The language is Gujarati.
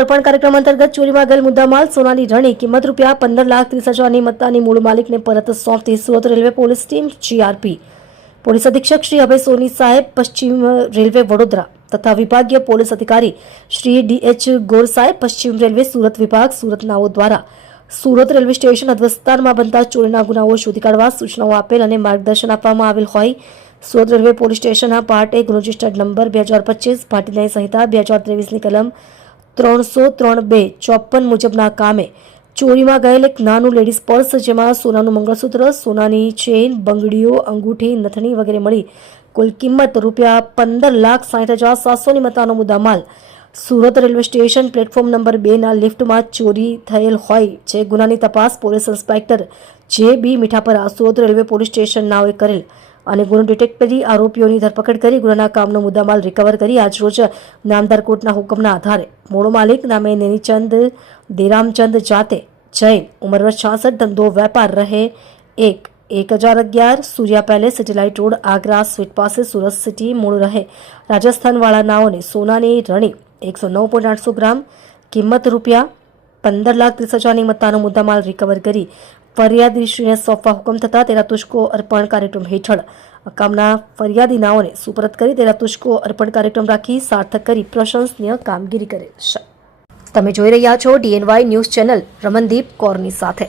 અર્પણ કાર્યક્રમ અંતર્ગત ચોરીમાં ગયેલ મુદ્દામાલ સોનાની રણી કિંમત ₹15,30,000ની મત્તાની મૂળ માલિકને પરત સોંપતી Surat railway police team GRP police અધિક્ષક શ્રી અભય સોની સાહેબ, પશ્ચિમ રેલવે વડોદરા તથા વિભાગીય પોલીસ અધિકારી શ્રી ડીએચ ગોર સાહેબ, પશ્ચિમ રેલવે સુરત વિભાગ, સુરત નાઓ દ્વારા સુરત રેલવે સ્ટેશન હદ વિસ્તારમાં બનતા ચોરીના ગુનાઓ શોધી કાઢવા સૂચનાઓ આપેલ અને માર્ગદર્શન આપવામાં આવેલ હોય સુરત રેલવે પોલીસ સ્ટેશનના પાર્ટ 1 રજિસ્ટર્ડ નંબર 2025 ભારતીય ન્યાય સંહિતા 2023ની કલમ 303(2) મુજબના કામે ચોરીમાં ગયેલ એક નાનું લેડીઝ પર્સ, જેમાં સોનાનું મંગળસૂત્ર, સોનાની ચેઇન, બંગડીઓ, અંગૂઠી, નથણી વગેરે મળી કુલ કિંમત ₹15,60,700ની મત્તાનો મુદ્દામાલ Surat railway station platform number 2ના લિફ્ટમાં ચોરી થયેલ હોય છે. ગુનાની તપાસ police inspector J B. Mithapara, Surat railway police station નાઓએ કરેલ અને ગુનો ડિટેક્ટ કરી આરોપીઓની ધરપકડ કરી ગુનાના કામનો મુદ્દામાલ રિકવર કરી આજરોજ નામદાર કોર્ટના હુકમના આધારે મૂળ માલિક નામે નેનીચંદ દેરામચંદ જાતે જૈન, ઉંમર વર્ષ 66, ધંધો વેપાર, રહે 1011 Surya palace, satellite road, Agra sweet પાસે, સુરત સિટી, મૂળ રહે રાજસ્થાન વાળા નાઓને સોનાની રણી 109.800 ગ્રામ કિંમત ₹15,30,000ની મત્તાનો મુદ્દામાલ રિકવર કરી ફરિયાદીશ્રીને સોંપવા હુકમ થતા તેના તુષ્કો અર્પણ કાર્યક્રમ હેઠળ કામના ફરિયાદી નાઓને સુપરત કરી તેના તુષ્કો અર્પણ કાર્યક્રમ રાખી સાર્થક કરી પ્રશંસનીય કામગીરી કરેલ છે. તમે જોઈ રહ્યા છો DNY ન્યૂઝ ચેનલ રમનદીપ કૌરની સાથે.